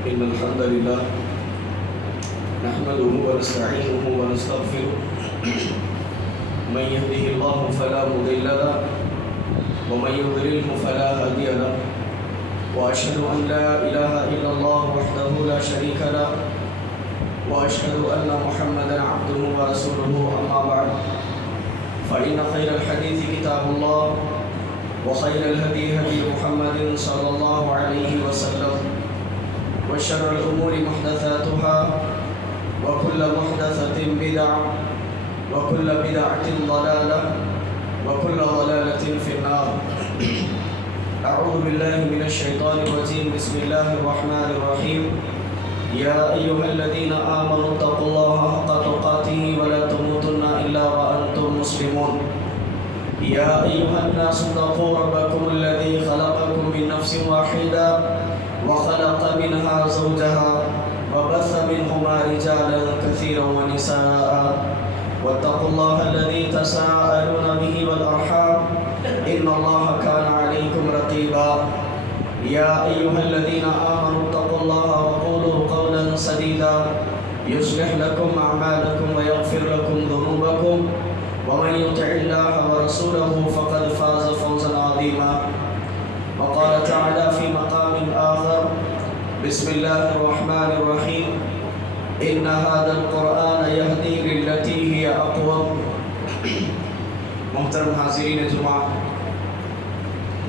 إن الحمد لله نحمده ونستعينه ونستغفره من يهده الله فلا مضل له ومن يضلله فلا هادي له وأشهد أن لا إله إلا الله وحده لا شريك له وأشهد أن محمدا عبده ورسوله أما بعد فإن خير الحديث كتاب الله وخير الهدي هدي محمد صلى الله عليه وسلم وشر الأمور محدثاتها وكل محدثة بدعة وكل بدعة ضلالة وكل ضلالة في النار. أعوذ بالله من الشيطان الرجيم. بسم الله الرحمن الرحيم. يا أيها الذين آمنوا اتقوا الله حق تقاته ولا تموتن إلا وأنتم مسلمون. يا أيها الناس اتقوا ربكم الذي خلقكم من نفس واحدة وخلق منها زوجها وبث منهما رجالا كثيرا ونساء واتقوا الله الذي تساءلون به والأرحام إن الله كان عليكم رقيبا. يا أيها الذين آمنوا اتقوا الله وقولوا قولا سديدا يصلح لكم أعمالكم ويغفر لكم ذنوبكم ومن يطع الله ورسوله فقد فاز فوزا عظيما. وقال تعالى في مقام آخر: بسم الله الرحمن الرحيم. إن هذا القرآن يهدي للتي هي أقوم. محترم حاضرین جمعہ،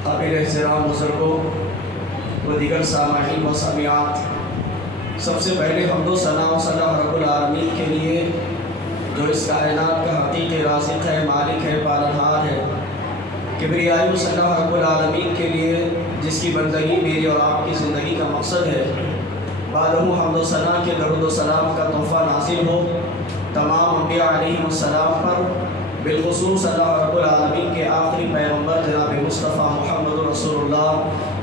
قابل احترام بزرگوں و دیگر سامعین و سامعات، سب سے پہلے حمد و ثنا و صلاح رب العالمین کے لیے جو اس کائنات کا حقیقی رازق ہے، مالک ہے، پالنہار ہے، کبریائی و صلاح رب العالمین کے لیے جس کی بندگی میری اور آپ کی زندگی کا مقصد ہے، بعدہ حمد و ثنا کے درود و سلام کا تحفہ نازل ہو تمام انبیاء علیہم السلام پر، بالخصوص اللہ رب العالمین کے آخری پیغمبر جناب مصطفیٰ محمد رسول اللہ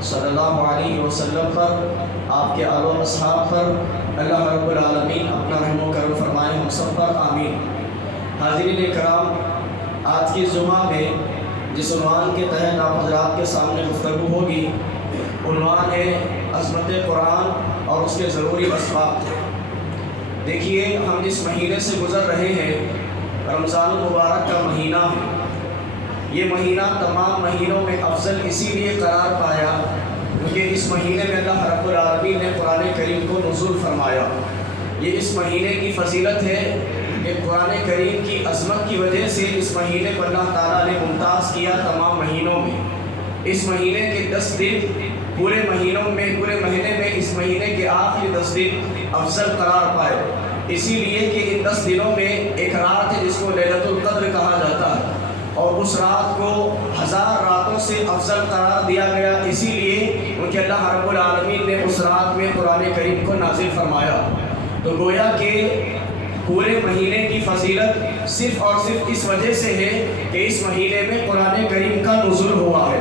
صلی اللہ علیہ وسلم پر، آپ کے آل و اصحاب پر اللہ رب العالمین اپنا رحم و کرم فرمائے ہم سب پر، آمین۔ حاضرین کرام، آج کی جمعہ میں جس عنوان کے تحت آپ حضرات کے سامنے گفتگو ہوگی، عنوان ہے عظمت قرآن اور اس کے ضروری اسباب۔ دیکھیے، ہم جس مہینے سے گزر رہے ہیں رمضان المبارک کا مہینہ ہے۔ یہ مہینہ تمام مہینوں میں افضل اسی لیے قرار پایا کیونکہ اس مہینے میں اللہ رب العالمین نے قرآن کریم کو نزول فرمایا۔ یہ اس مہینے کی فضیلت ہے کہ قرآن کریم کی عظمت کی وجہ سے اس مہینے کو اللہ تعالیٰ نے ممتاز کیا تمام مہینوں میں۔ اس مہینے کے 10 دن پورے مہینوں میں، پورے مہینے میں اس مہینے کے آخری 10 دن افضل قرار پائے، اسی لیے کہ ان 10 دنوں میں ایک رات ہے جس کو لیلۃ القدر کہا جاتا ہے، اور اس رات کو 1000 راتوں سے افضل قرار دیا گیا، اسی لیے کیونکہ اللہ رب العالمین نے اس رات میں قرآن کریم کو نازل فرمایا۔ تو گویا کہ پورے مہینے کی فضیلت صرف اور صرف اس وجہ سے ہے کہ اس مہینے میں قرآن کریم کا نزول ہوا ہے۔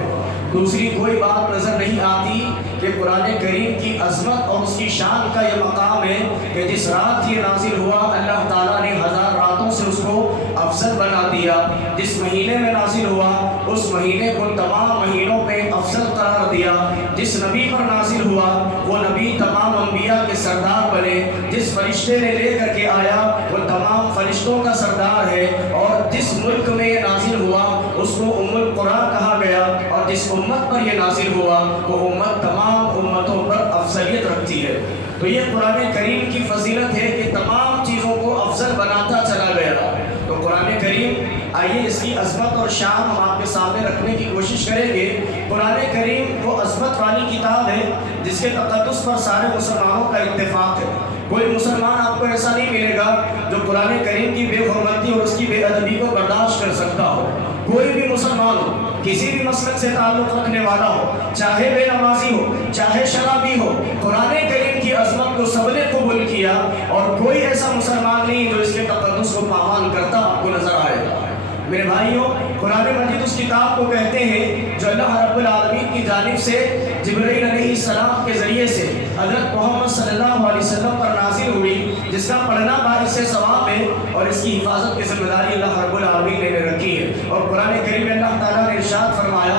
دوسری کوئی بات نظر نہیں آتی کہ قرآن کریم کی عظمت اور اس کی شان کا یہ مقام ہے کہ جس رات یہ نازل ہوا اللہ تعالیٰ نے 1000 راتوں سے اس کو افضل بنا دیا۔ جس مہینے میں نازل ہوا اس مہینے کو تمام مہینوں میں افضل قرار دیا۔ جس نبی پر نازل ہوا وہ نبی تمام انبیاء کے سردار بنے۔ جس فرشتے نے لے کر کے آیا وہ تمام فرشتوں کا سردار ہے، اور جس ملک میں یہ نازل ہوا اس کو ام القریٰ کہا گیا، اور جس امت پر یہ نازل ہوا وہ امت تمام امتوں پر افضلیت رکھتی ہے۔ تو یہ قرآن کریم کی فضیلت ہے کہ تمام چیزوں کو افضل بناتا چلا گیا۔ تو قرآن کریم، آئیے اس کی عظمت اور شان ہم آپ کے سامنے رکھنے کی کوشش کریں گے۔ قرآن کریم وہ عظمت والی کتاب ہے جس کے تقدس پر سارے مسلمانوں کا اتفاق ہے۔ کوئی مسلمان آپ کو ایسا نہیں ملے گا جو قرآن کریم کی بے حرمتی اور اس کی بے ادبی کو برداشت کر سکتا ہو۔ کوئی بھی مسلمان ہو، کسی بھی مسلک سے تعلق رکھنے والا ہو، چاہے بے نمازی ہو، چاہے شرابی ہو، قرآن کریم کی عظمت کو سب نے قبول کیا، اور کوئی ایسا مسلمان نہیں جو اس کے تقدس کو پامال کرتا آپ کو نظر آئے گا۔ میرے بھائیوں، قرآن مجید اس کتاب کو کہتے ہیں جو اللہ رب العالمین کی جانب سے جبرائیل علیہ السلام کے ذریعے سے حضرت محمد صلی اللہ علیہ وسلم پر نازل ہوئی، جس کا پڑھنا باعث ثواب ہے، اور اس کی حفاظت کی ذمہ داری اللہ رب العالمین نے رکھی ہے۔ اور قرآن کریم میں اللہ تعالیٰ نے ارشاد فرمایا: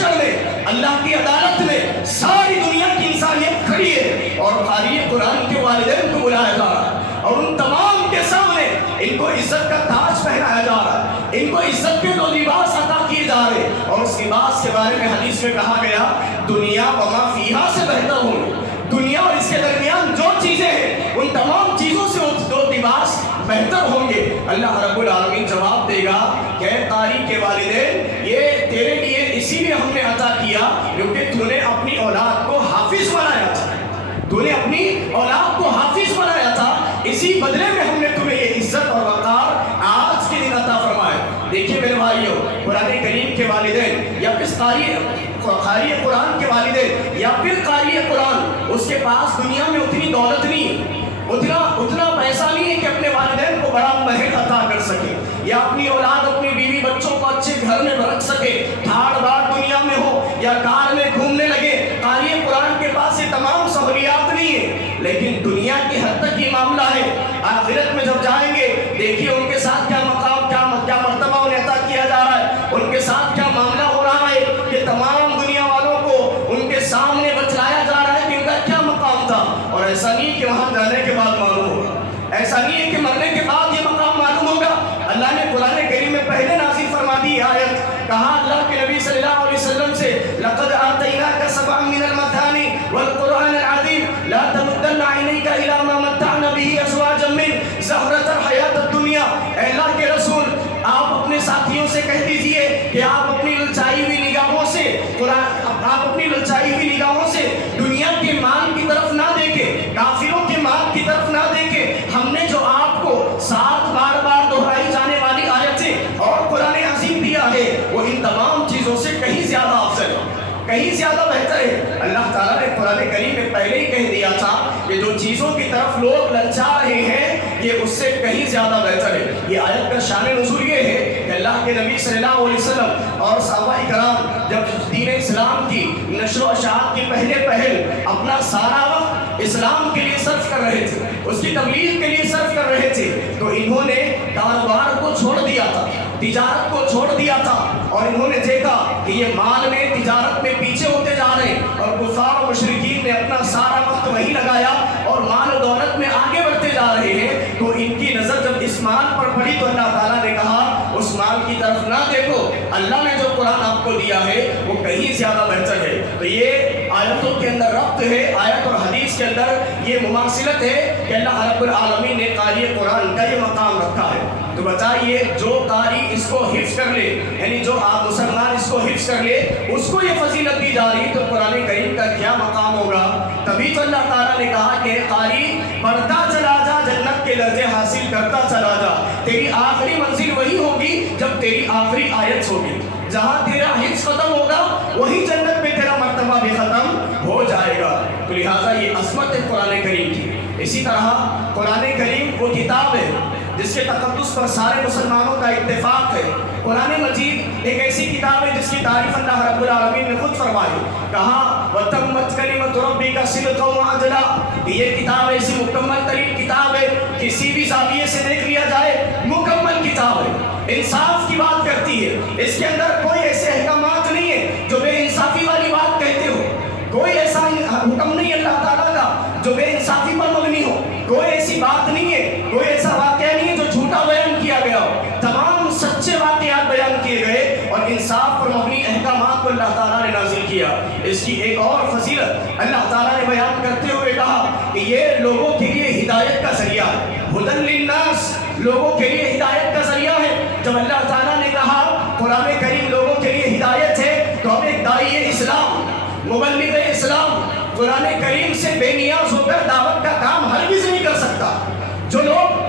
محشر میں اللہ کی عدالت میں ساری دنیا کی انسانیت کھڑی ہے اور قاری قرآن کے والدین کو بلایا جا رہا ہے اور ان تمام کے سامنے ان کو عزت کا تاج پہنایا جا رہا ہے، ان کو عزت کے 2 لباس عطا کیے جا رہے ہیں اور اس لباس کے بارے میں حدیث میں کہا گیا دنیا وما فیہا سے بہتر ہوں گے، دنیا اور اس کے درمیان جو چیزیں ہیں ان تمام چیزوں سے وہ 2 لباس بہتر ہوں گے۔ اللہ رب العالمین جواب دے گا کہ قاری کے والدین یہ تیرے لیے اسی لیے ہم نے عطا کیا کیونکہ تو نے اپنی اولاد کو حافظ بنایا تھا، تو نے اپنی اولاد کو حافظ بنایا تھا، اسی بدلے میں ہم نے تمہیں یہ عزت اور وقار آج کے دن عطا فرمایا۔ دیکھیے میرے بھائیوں، قرآن کریم کے والدین یا پھر قاری قرآن کے والدین یا پھر قاری قرآن، اس کے پاس دنیا میں اتنی دولت نہیں ہے، اتنا پیسہ نہیں ہے کہ اپنے والدین کو بڑا محل عطا کر سکے یا اپنی اولاد اپنی بیوی بچوں کو اچھے گھر میں رکھ سکے، تھاڑ بار دنیا میں ہو یا کار میں گھومنے لگے۔ قاری قرآن کے پاس یہ تمام سہولیات نہیں ہے، لیکن دنیا کی حد تک یہ معاملہ ہے۔ آخرت میں جب جائیں گے دیکھیے ان کے ساتھ کیا مقام کیا مرتبہ انہیں عطا کیا جا رہا ہے، ان کے ساتھ کیا معاملہ ہو رہا ہے کہ تمام دنیا والوں کو ان کے سامنے بتلایا جا رہا ہے کہ ان کا کیا مقام تھا۔ اور ایسا نہیں کہ وہاں جانے کے بعد معلوم ہوگا، ایسا نہیں ہے کہ مرنے کے بعد یہ مقام معلوم ہوگا۔ اللہ نے قرآن کریم میں پہلے نازل فرما دی آیت، کہا اللہ کے نبی صلی اللہ علیہ وسلم سے لقد آتیناک سبعا من المثانی والقرآن العظیم لا تمدن عینیک الی ما متعنا به ازواجا من زہرۃ الحیاۃ الدنیا۔ اے اللہ کے رسول آپ اپنے ساتھیوں سے کہہ دیجئے کہ آپ اپنی للچائی ہوئی نگاہوں سے دنیا کے مال کی طرف نہ دیکھیں، کافروں کے مال کی طرف نہ دیکھیں۔ ہم نے جو آپ کو 7 بار دہرائی جانے والی آیتیں اور قرآن عظیم دیا ہے وہ ان تمام چیزوں سے کہیں زیادہ افضل ہے، کہیں زیادہ بہتر ہے۔ اللہ تعالیٰ نے قرآن کریم میں پہلے ہی کہہ دیا تھا کہ جو چیزوں کی طرف لوگ للچا رہے ہیں یہ اس سے کہیں زیادہ بہتر ہے۔ یہ آیت کا شان نزول یہ ہے کہ اللہ کے نبی صلی اللہ علیہ وسلم اور صحابہ کرام جب دین اسلام کی نشر و اشاعت کی پہل اپنا سارا وقت اسلام کے لیے صرف کر رہے تھے، اس کی تبلیغ کے لیے صرف کر رہے تھے، تو انہوں نے کاروبار کو چھوڑ دیا تھا، تجارت کو چھوڑ دیا تھا اور انہوں نے دیکھا کہ یہ مال میں تجارت میں پیچھے ہوتے جا رہے ہیں اور کفار و مشرکین نے اپنا سارا وقت وہی لگایا اور مال و دولت میں آگے بڑھتے جا رہے ہیں۔ تو ان کی نظر جب اس مال پر پڑی تو اللہ تعالیٰ نے کہا اس مال کی طرف نہ دیکھو، اللہ نے جو قرآن آپ کو دیا ہے وہ کہیں زیادہ بہتر ہے۔ تو یہ آیتوں کے اندر ربط ہے، آیت اور حدیث کے اندر یہ مماثلت ہے کہ اللہ رب العالمین نے قاری قرآن کا یہ مقام رکھا ہے۔ تو بتائیے جو قاری اس کو حفظ کر لے، یعنی جو آپ مسلمان اس کو حفظ کر لے اس کو یہ فضیلت دی جا رہی تو قرآن کریم کا کیا مقام ہوگا۔ تبھی تو اللہ تعالیٰ نے کہا کہ قاری پڑھتا چلا جا، جنت کے درجے حاصل کرتا چلا جا، تیری آخری منزل وہی ہوگی جب تیری آخری آیت ہوگی، جہاں تیرا حفظ ختم ہوگا وہی جنت میں تیرا مرتبہ بھی ختم ہو جائے گا۔ تو لہٰذا یہ عظمت ہے قرآن کریم کی۔ اسی طرح قرآن کریم وہ کتاب ہے جس کے تقدس پر سارے مسلمانوں کا اتفاق ہے۔ قرآن مجید ایک ایسی کتاب ہے جس کی تعریف اللہ رب العالمین نے خود فرمائی، کہا وَتَمَّتْ كَلِمَةُ رَبِّكَ صِدْقًا وَعَدْلًا۔ یہ کتاب ایسی مکمل ترین کتاب ہے، کسی بھی زاویے سے دیکھ لیا جائے مکمل کتاب ہے، انصاف کی بات کرتی ہے، اس کے اندر کوئی ایسے احکامات نہیں ہے جو بے انصافی والی بات کہتے ہو، کوئی ایسا حکم نہیں اللہ تعالیٰ کا جو بے انصافی پر مبنی ہو، کوئی ایسی بات نہیں ہے، کوئی ایسا واقعہ نہیں ہے جو جھوٹا بیان کیا گیا ہو، تمام سچے واقعات بیان کیے گئے اور انصاف پر مبنی احکامات کو اللہ تعالیٰ نے نازل کیا۔ اس کی ایک اور فضیلت اللہ تعالیٰ نے بیان کرتے ہوئے کہا کہ یہ لوگوں کے لیے ہدایت کا ذریعہ ہے، ہدی للناس، لوگوں کے لیے ہدایت کا ذریعہ ہے۔ جب اللہ تعالیٰ نے کہا قرآن کریم لوگوں کے لیے ہدایت ہے تو اب ایک داعی اسلام، مبلغ اسلام قرآن کریم سے بے نیاز ہو کر دعوت کا کام ہرگز نہیں کر سکتا۔ جو لوگ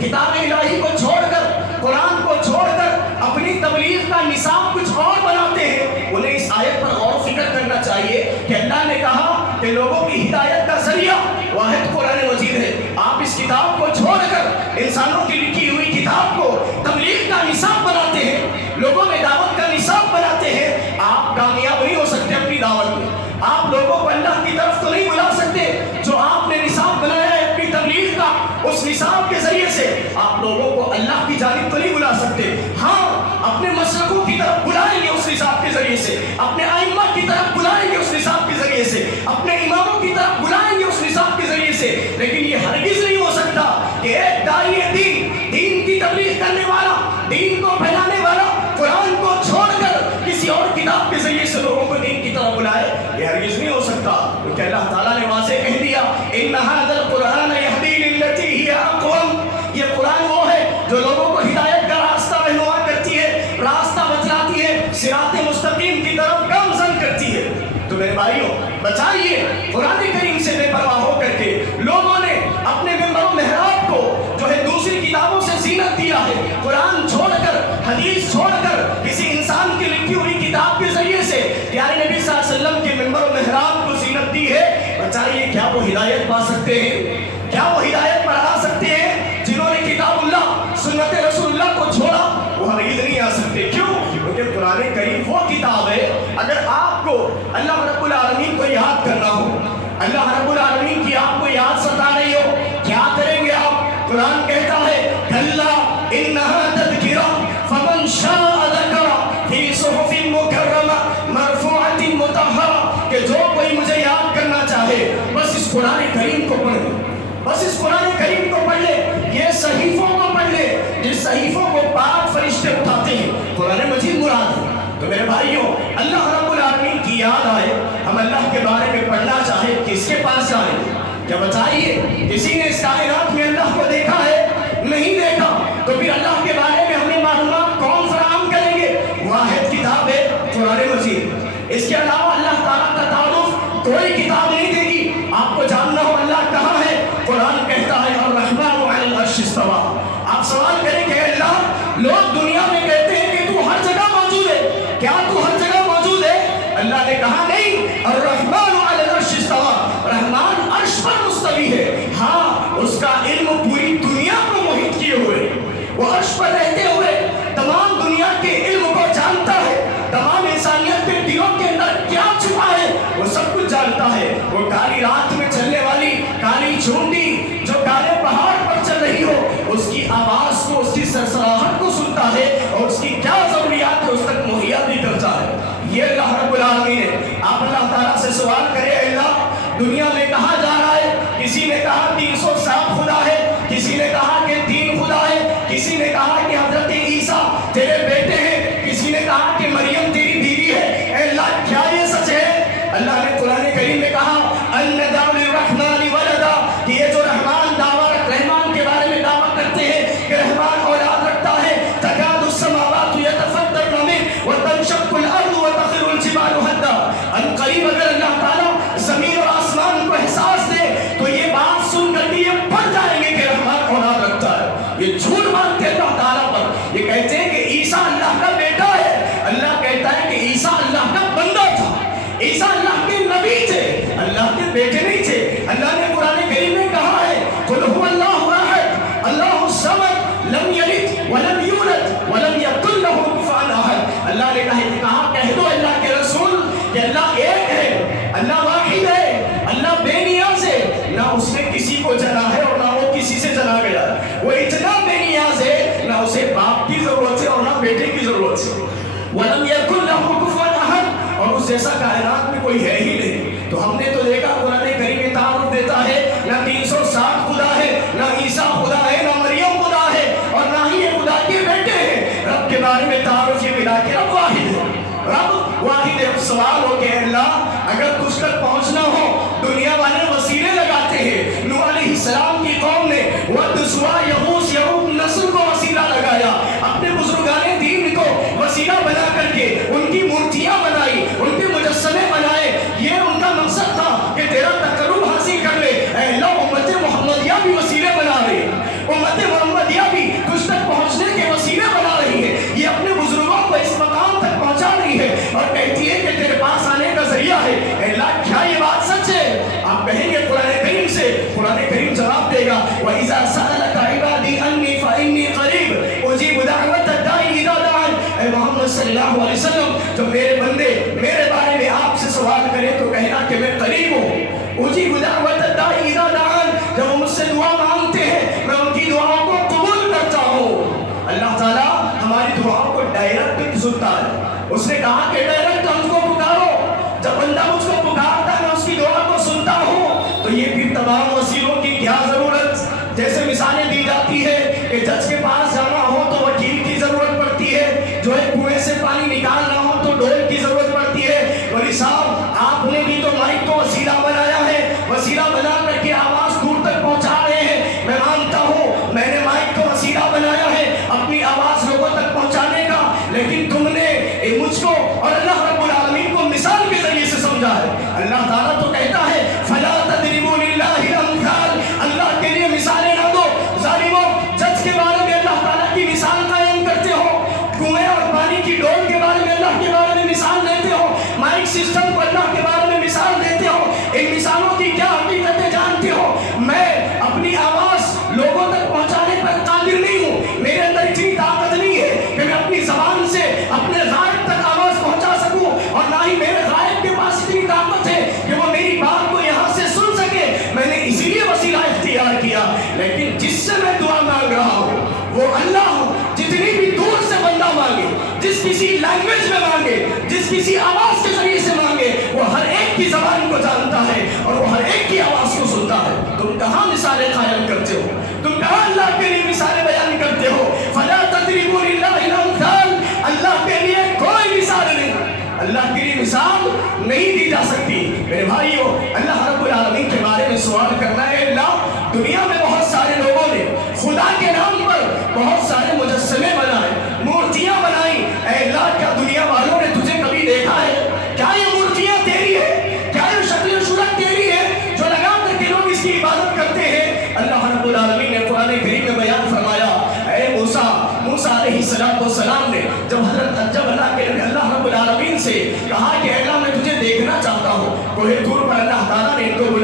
کتاب الہی کو چھوڑ کر، قرآن کو چھوڑ کر اپنی تبلیغ کا نصاب کچھ اور بناتے ہیں انہیں اس آیت پر غور و فکر کرنا چاہیے کہ اللہ نے کہا کہ لوگوں کی ہدایت کا ذریعہ واحد قرآن مجید ہے۔ آپ اس کتاب کو چھوڑ کر انسانوں کی لکھی ہوئی کتاب کو تبلیغ کا نصاب بناتے ہیں، لوگوں میں دعوت کا نصاب بناتے ہیں، آپ کامیاب نہیں ہو سکتے اپنی دعوت میں۔ آپ لوگوں کو اللہ کی طرف تو نہیں بلا سکتے، جو آپ نے نصاب بنایا ہے اپنی تبلیغ کا، اس نصاب کے ذریعے سے آپ لوگوں کو اللہ کی جانب تو نہیں بلا سکتے، ہاں اپنے مسلکوں کی طرف بلائیں گے اس نصاب کے ذریعے سے، اپنے ائمہ کی طرف بلائیں گے اس نصاب کے ذریعے سے، اپنے اماموں کی طرف بلائیں گے اس نصاب کے ذریعے سے. لیکن یہ ہرگز نہیں ہو سکتا کہ ایک داعی دین کی تبلیغ کرنے والا، دین کو پھیلانے والا قرآن کو چھوڑ کر کسی اور کتاب کے ذریعے سے لوگوں کو دین کی طرف بلائے. یہ ہرگز نہیں ہو سکتا، کیونکہ اللہ تعالیٰ نے واضح کہہ دیا ان ھذا القرآن یہدی للتی ہی اقوم. یہ قرآن وہ ہے جو لوگوں کو ہدایت کا راستہ رہنما کرتی ہے، راستہ بتلاتی ہے، صراط مستقیم کی طرف گامزن کرتی ہے. تو میرے بھائیوں بچائیے قرآن کریم سے بے پرواہ ہو کر کے لوگوں نے اپنے ممبر و محراب کو جو ہے دوسری کتابوں سے زینت دیا ہے. قرآن چھوڑ کر، حدیث چھوڑ کر کسی انسان کی لکھی ہوئی کتاب کے ذریعے سے پیارے نبی صلی اللہ علیہ وسلم کے ممبر و محراب کو زینت دی ہے. بچائیے کیا وہ ہدایت پا سکتے ہیں؟ کیا وہ ہدایت پڑھا سکتے ہیں؟ جنہوں نے کتاب اللہ، سنت رسول اللہ کو چھوڑا وہ ہرگز نہیں آ سکتے. کیوں؟ کیونکہ قرآن کریم وہ کتاب ہے. اگر آپ کو اللہ رب العالمین کو یاد کرنا ہو، اللہ رب العالمین کی آپ کو یاد ستا رہی ہو، کیا کریں گے آپ؟ قرآن کہتا ہے کلا انہا تذکرہ فمن شاء ذکر فی صحف مکرمہ مرفوعۃ مطہرہ. کہ جو کوئی مجھے یاد کرنا چاہے بس اس قرآن کریم کو پڑھ لے، بس اس قرآن کریم کو پڑھ لے، یہ صحیفوں کو پڑھ لے جس صحیفوں کو پاک فرشتے اٹھاتے ہیں. قرآن مجید مراد ہے. تو میرے بھائیوں اللہ رب العالمین کی یاد آئے، ہم اللہ کے بارے میں پڑھنا چاہے کس کے پاس جائیں؟ کیا بتائیے کسی نے اس کائنات میں اللہ کو دیکھا ہے؟ نہیں دیکھا. تو پھر اللہ کے بارے میں ہمیں معلومات کون فراہم کریں گے؟ واحد کتاب ہے قرآن مجید. اس کے علاوہ اللہ تعالیٰ کا تعارف کوئی کتاب نہیں دے گی. آپ کو جاننا ہو اللہ کہاں ہے؟ قرآن کہتا ہے الرحمن علی العرش استویٰ. آپ سوال کریں کہ اللہ لوگ دنیا میں کہتے ہیں کہ تو ہر جگہ موجود ہے، کیا تو ہر جگہ موجود ہے؟ اللہ نے کہا نہیں، الرحمن علی العرش استویٰ. رحمان عرش پر مستوی ہے. ہاں اس کا علم پوری دنیا کو محیط کیے ہوئے، وہ عرش پر رہتے ہوئے تمام دنیا کے علم کو جانتا ہے. تمام انسانیت کے دلوں کے اندر کیا چھپا ہے وہ سب کچھ جانتا ہے. وہ کالی رات میں چلنے والی کالی چونڈی جو کالے پہاڑ پر چل رہی ہو، اس کی آواز کو، اس کی سرسراہٹ کو سنتا ہے اور اس کی کیا ضروریات ہے اس تک مہیا بھی کرتا ہے. یہ اللہ رب العالمین ہے. آپ اللہ تعالیٰ سے سوال کرے اللہ دنیا میں کہا جا رہا ہے؟ کسی نے کہا 360 خدا ہے، کسی نے کہا کہ 3 خدا ہے، کسی نے کہا کہ حضرت عیسیٰ تیرے بیٹے ہیں، کسی نے کہا کہ مریم تیری بیوی ہے. اے اللہ کیا یہ سچ ہے؟ اللہ نے قرآن کریم میں کہا ان ندعو للرحمن ولدا، کہ یہ جو رحمان کے بارے میں دعویٰ کرتے ہیں کہ رحمان اولاد رکھتا ہے، تکاد السماوات یتفطرن منہ وتنشق الارض وتخر الجبال هدا. ان قریب اگر اللہ تعالیٰ زمین اور آسمان کو احساس دے تو یہ بات سن کر کے یہ پڑھ جائیں گے کہ رحمان اولاد رکھتا ہے. یہ جھوٹ مانتے ہیں اللہ تعالیٰ پر. یہ کہتے ہیں کہ عیسیٰ اللہ کا بیٹا ہے. اللہ کہتا ہے کہ عیسیٰ اللہ کا بندہ تھا، عیسیٰ اللہ کے نبی تھے، اللہ کے بیٹے نہیں تھے. اللہ نے قرآن کریم میں کہا ہے قل هو اللہ احد اللہ الصمد لم یلد ولم یولد ولم یکن له کفوا احد. اللہ نے کہا کہہ دو اللہ کے رسول کہ اللہ ایک ہے، اللہ واحد ہے، اللہ بے نیاز ہے. نہ اس نے کسی کو جنا ہے اور نہ وہ کسی سے جنا گیا. وہ اتنا بے نیاز ہے، نہ اسے باپ کی ضرورت ہے اور نہ بیٹے کی ضرورت ہے. وَلَمْ يَكُنْ لَهُ كُفُوًا أَحَدٌ، اور اس جیسا کائنات میں کوئی ہے ہی نہیں. تو ہم نے تو دیکھا قرآن کریم میں تعارف دیتا ہے نہ 360 خدا ہے، نہ عیسیٰ خدا ہے، نہ مریم خدا ہے، اور نہ ہی یہ خدا کے بیٹے ہیں. رب کے بارے میں تعارف یہ ملا کہ رب واحد ہے، رب واحد ہے. اب سوال ہو کہ اللہ اگر تجھ تک پہنچنا ہو دنیا والے وسیلے لگاتے ہیں. نوح علیہ السلام کی قوم نے ود سوا یغوث یعوق نسل کو وسیلہ لگایا، اپنے بزرگان دین کو وسیلہ بنا کر کے ان کی مورتیاں بنائی، ان کے مجسمے بنائے. یہ ان کا مقصد تھا کہ تیرا تقرب حاصل کر لے. اے اللہ امت محمدیہ بھی وسیلے بنا رہی ہے، امت محمدیہ بھی تجھ تک پہنچنے کے وسیلے بنا رہی ہے. یہ اپنے بزرگوں کو اس مقام تک پہنچا رہی ہے اور کہتی ہے کہ تیرے پاس آنے کا ذریعہ ہے. اے اللہ کیا یہ بات سچ ہے؟ آپ کہیں گے قرآن کریم سے. قرآن کریم جواب دے گا وَإِذَا سَأَلَكَ عِبَادِي عَنِّي فَإِنِّي قَرِيبٌ أُجِيبُ دَعْوَةَ الدَّاعِ إِذَا دَعَانِ. اے محمد صلی اللہ علیہ وسلم جو میرے بندے میرے بارے میں آپ سے سوال کریں تو کہنا کہ میں قریب ہوں. أُجِيبُ دَعْوَةَ الدَّاعِ إِذَا دَعَانِ، جب وہ مجھ سے دعا مانگتے ہیں میں ان کی دعاؤں کو قبول کرتا ہوں. اللہ تعالیٰ ہماری دعاؤں کو ڈائریکٹ سنتا ہے. اس نے کہا کہ ڈائریکٹ ہم کو پکارو. جب بندہ مجھ کو پکارتا ہے میں اس کی دعا کو سنتا ہوں تو یہ پھر تمام وسیلوں کی کیا ضرورت. جیسے مثالیں دی جاتی ہے کہ جج کے پاس جانا ہو تو وکیل کی ضرورت پڑتی ہے, جو ہے کنویں سے پانی نکالنا ہو تو ڈول کی ضرورت پڑتی ہے. ولی صاحب آپ نے بھی تو مائک کو وسیلہ بنایا ہے, وسیلہ بنا کر کے آواز دور تک پہنچا رہے ہیں. میں مانتا ہوں میں نے مائک کو وسیلہ بنایا ہے اپنی آواز لوگوں تک پہنچانے کا, لیکن تم نے مجھ کو اور اللہ رب العالمین کو مثال کے ذریعے سے سمجھا ہے. اللہ تعالیٰ تو کہتا ہے فلا تضربوا للہ الامثال, اللہ کے لیے مثالیں نہ دو. ظالموں, جج کے بارے میں اللہ تعالیٰ کی مثال قائم کرتے ہو, کنویں اور پانی کی ڈول کے بارے میں اللہ کے بارے میں مثال دیتے ہو, مائک سسٹم کو اللہ کے بارے میں مثال دیتے ہو. ان مثالوں کی کیا حقیقتیں جانتے ہو؟ میں اپنی آواز لوگوں تک پہنچانے پر قادر نہیں ہوں, میرے اندر اتنی طاقت نہیں ہے کہ میں اپنی زبان سے اپنے غائب تک آواز پہنچا سکوں, اور نہ ہی میرے غائب کے پاس اتنی طاقت ہے کہ وہ میری بات کو یہاں سے سن سکے. میں نے اسی لیے وسیلہ اختیار کیا, لیکن جس سے میں دعا مانگ رہا ہوں وہ اللہ ہوں. جتنی بھی دور سے بندہ مانگے, جس کسی لینگویج میں مانگے, جس کسی آواز کے ذریعے سے مانگے, وہ ہر ایک کی زبان کو جانتا ہے اور وہ ہر ایک کی آواز کو سنتا ہے. تم کہاں مثالیں قائم کرتے ہو؟ تم کہاں اللہ کے لیے مثالیں بیان کرتے ہو؟ فلا تضربوا للہ الامثال, اللہ کے لیے کوئی مثال نہیں, اللہ کے لیے مثال نہیں دی جا سکتی. میرے بھائیو, اللہ رب العالمین کے بارے میں سوال کرنا ہے. اللہ, دنیا میں بہت سارے لوگوں نے خدا کے نام پر بہت سارے مجسمے بنائے, مورتیاں بنائی. اے اللہ, کیا دنیا والوں نے تجھے کبھی دیکھا ہے؟ کیا یہ مورتیاں تیری ہے؟ کیا یہ شکل و صورت تیری ہے جو لگا کر کے لوگ اس کی عبادت کرتے ہیں؟ اللہ رب العالمین نے قرآن کریم میں بیان فرمایا, اے موسیٰ علیہ السلام نے جب اللہ رب العالمین سے کہا کہ اے اللہ میں تجھے دیکھنا چاہتا ہوں, کوہ طور پر اللہ تعالیٰ نے ان کو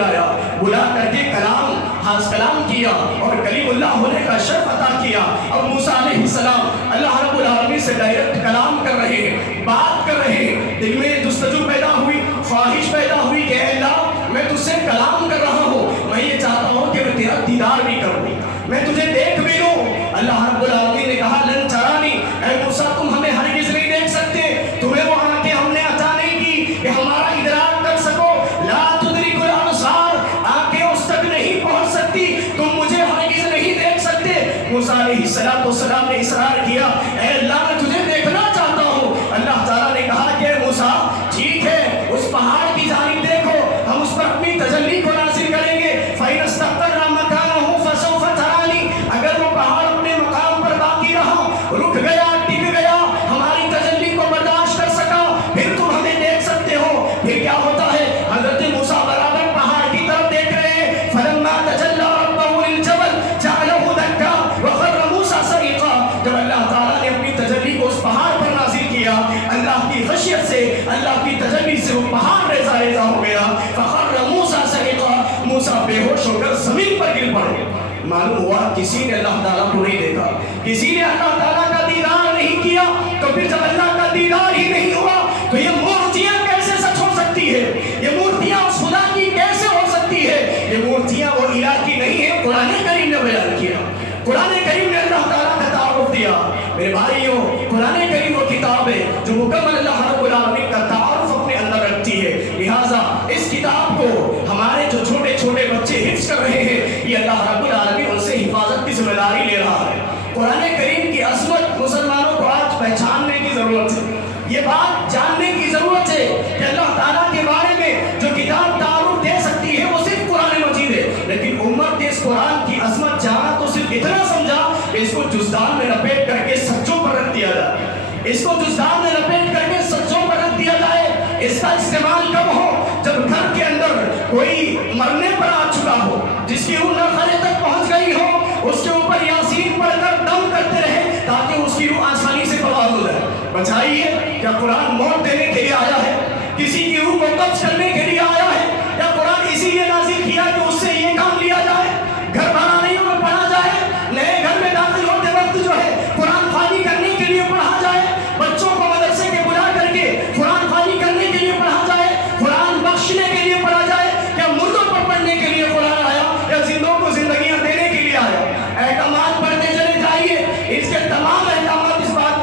بلا کر کے کلام کیا اور کلیم اللہ ہونے کا شرف عطا کیا. اب موسیٰ علیہ السلام اللہ رب العالمین سے ڈائریکٹ کلام کر رہے ہیں, بات کر رہے ہیں. دل میں جستجو پیدا ہوئی, خواہش پیدا ہوئی کہ اے اللہ میں تجھ سے کلام کر رہا ہوں, میں یہ چاہتا ہوں کہ میں تیرا دیدار بھی کروں, میں تجھے دیکھ بھی لوں. اللہ رب العالمین نے کہا لن ترانی, اے موسیٰ تم ہمیں ہرگز نہیں دیکھ سکتے, تمہیں وہ آنکھیں ہم نے عطا نہیں کی کہ ہمارا ادراک کر سکو. لا تدرک الابصار, آنکھیں اس تک نہیں پہنچ سکتی, تم مجھے ہرگز نہیں دیکھ سکتے. موسیٰ علیہ السلام نے اصرار کیا, اے اللہ میں تجھے دیکھنا چاہتا ہوں. اللہ تعالیٰ نے کہا کہ موسیٰ ٹھیک ہے, اس پہاڑ کی جانب دیکھو, ہم اس پر اپنی تجلی کو نازل کریں گے. فَإِنِ اسْتَقَرَّ مَكَانَهُ فَسَوْفَ تَرَانِي, اگر وہ پہاڑ اپنے مقام پر باقی رہا, رک گیا, ٹک گیا, ہماری تجلی کو برداشت کر سکا, پھر تم ہمیں دیکھ سکتے ہو. پھر کیا ہوتا ہے؟ حضرت موسیٰ برابر پہاڑ کی طرف دیکھ رہے ہیں. فَلَمَّا تَجَلَّى رَبُّهُ لِلْجَبَلِ جَعَلَهُ دَكًّا وَخَرَّ مُوسَىٰ صَعِقًا, جب اللہ تعالیٰ نے اپنی تجلی کو اس پہاڑ پر نازل کیا, اللہ کی خشیت سے, اللہ کی تجلی سے وہ پہاڑ ریزہ ریزہ ہو گیا. فَخَرَّ مُوسَىٰ صَعِقًا, موسیٰ بے ہوش ہو کر زمین پر گر پڑے. معلوم ہوا کسی نے اللہ تعالیٰ کو نہیں دیکھا, کسی نے اللہ تعالیٰ کا دیدار نہیں کیا. تو پھر جب اللہ کا دیدار ہی نہیں ہوا تو یہ مورتیاں کیسے سچ ہو سکتی ہے؟ یہ مورتیاں اس خدا کی کیسے ہو سکتی ہے؟ یہ مورتیاں وہ الہ کی نہیں ہے. قرآن کریم نے بیان کیا, قرآن کریم نے اللہ تعالیٰ کا تعارف دیا. میرے بھائیوں, قرآن کریم وہ کتاب ہے جو مکمل اللہ رب العالمین کا تعارف اپنے اندر رکھتی ہے. لہٰذا اس کتاب کو ہمارے جو چھوٹے چھوٹے بچے حفظ کر رہے ہیں, یہ اللہ رب العالمین ان سے حفاظت کی ذمہ داری لے رہا ہے. قرآن کریم کی عظمت مسلمانوں کو آج پہچاننے کی ضرورت ہے, یہ بات جاننے کی ضرورت ہے کہ اللہ تعالیٰ کے بارے میں جو کتاب تعارف دے سکتی ہے وہ صرف قرآن مجید ہے. لیکن امت نے اس قرآن کی عظمت جانا تو صرف اتنا سمجھا کہ اس کو جزدان میں لپیٹ کر کے سچوں پر رکھ دیا جائے, اس کو جزدان میں لپیٹ کر کے سچوں پر رکھ دیا جائے. اس کا استعمال کب ہو؟ جب گھر کے اندر کوئی مرنے پر آ چکا ہو, جس کی روح نرخرے تک پہنچ گئی ہو, اس کے اوپر یاسین پڑھ کر دم کرتے رہے تاکہ اس کی روح آسانی سے پرواز ہو جائے. بچائیے, کیا قرآن موت دینے کے لیے آیا ہے؟ کسی کی روح کو قبض کرنے کے لیے آیا ہے؟ یا قرآن اسی لیے نازل کیا کہ اس سے یہ کام لیا جائے, گھر بنانے میں پڑھا جائے, نئے گھر میں داخل ہوتے وقت جو ہے قرآن خوانی کرنے کے لیے پڑھا جائے, بچوں کو مدرسے کے بلا کر کے قرآن خوانی کرنے کے لیے پڑھا جائے, قرآن بخشنے کے لیے پڑھا جائے, یا مردوں پر پڑھنے کے لیے قرآن آیا, یا زندوں کو زندگیاں دینے کے لیے آیا؟ احکامات پڑھتے چلے جائیے, اس کے تمام احکامات اس بات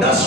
10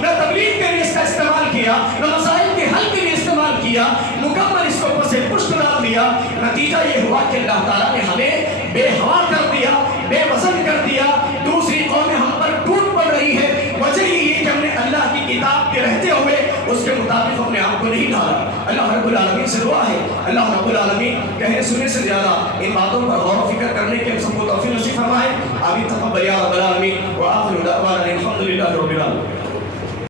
نہ تبلیغ کے لیے اس کا استعمال کیا، نہ مسائل کے حل کے لیے استعمال کیا، مکمل اس کو اوپر سے پشت ڈال دیا۔ نتیجہ یہ ہوا کہ اللہ تعالیٰ نے ہمیں بے ہوا کر دیا، بے وزن کر دیا، دوسری قومیں ہم پر ٹوٹ پڑ رہی ہے۔ وجہ یہ کہ ہم نے اللہ کی کتاب کے رہتے ہوئے اس کے مطابق اپنے آپ کو نہیں ڈالا۔ اللہ رب العالمین سے دعا ہے، اللہ رب العالمین کہنے سننے سے زیادہ ان باتوں پر غور و فکر کرنے کے ہم سب